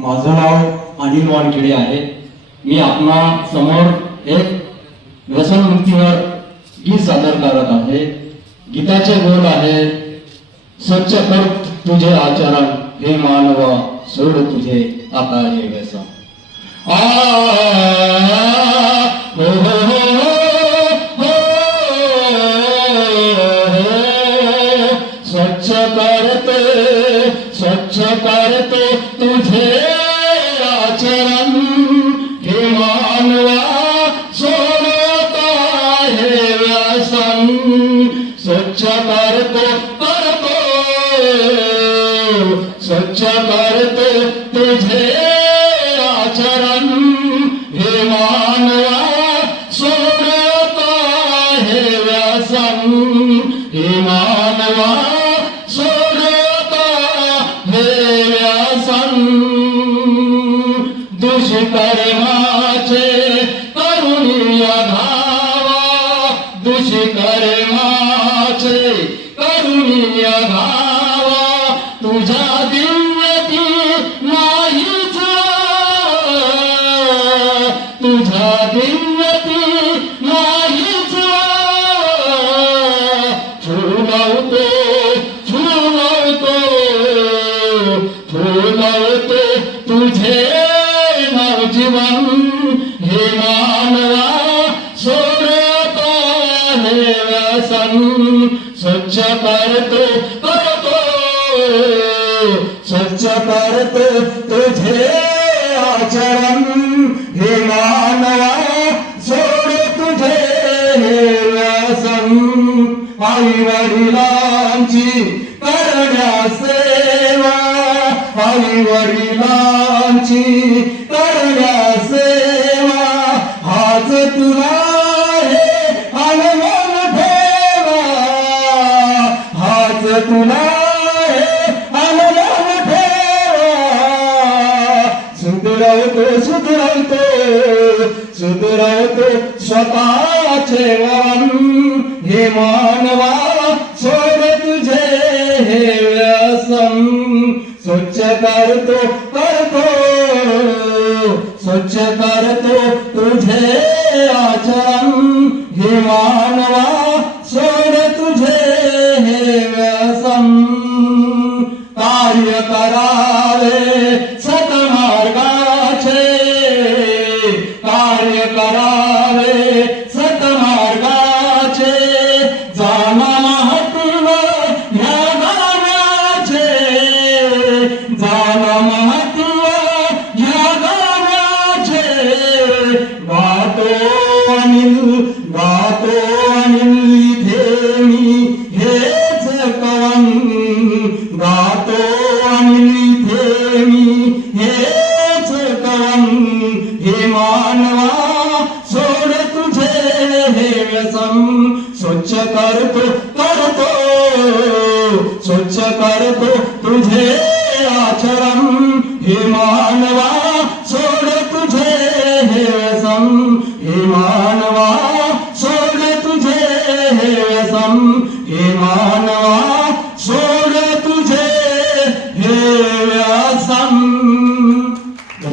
माझं नाव अनिल वानखेडे आहे. मी आपणा समोर एक व्यसनमुक्तीवर गीत सादर करत आहे. गीताचे बोल आहे स्वच्छ कर तुझे आचरण हे मानवा सोड तुझे आता हे व्यसन. आ, हो, हो, हो, स्वच्छ करते स्वच्छ करते तुझे स्वच्छ भारत करतो. स्वच्छ भारत तुझे आचरण हे मानवा सोडता हे व्यासन. हे मानवा सोडता हे व्यासन. दुष्कर्मा भावा तुझ्या दिव्यती नाहीच. तुझ्या दिव्यती नाहीच. फुलवतो फुलवतो फुलवतो तुझे नवजीवन. हे मानवा सोडतो हे स्वच्छ करतो स्वच्छ करतो तुझे आचरण हे मानवा सोड तुझे हे व्यसन. आई वडिलांची करण्या सेवा आई वडिलांची करण्या सेवा. हाच तुला हे अनमोल ठेवा. हाच तुला सुधरवतो सुधरवतो सुधरवतो स्वतःचे वन हे मानवा सोड तुझे हे व्यसन. स्वच्छ करतो करतो. स्वच्छ करतो तुझे आचरण. हे मानवा सोड तुझे हे व्यसन. कार्य करावे सतमार्गा रसम स्वच्छ करतो करतो स्वच्छ करतो तुझे आचरण हे मानवा सोड तुझे.